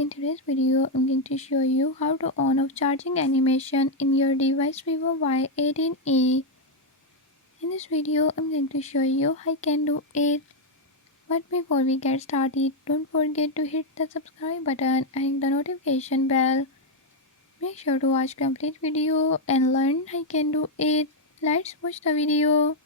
In today's video, I'm going to show you how to on off charging animation in your device Vivo Y18e. In this video, I'm going to show you how I can do it. But before we get started, don't forget to hit the subscribe button and the notification bell. Make sure to watch complete video and learn how I can do it. Let's watch the video.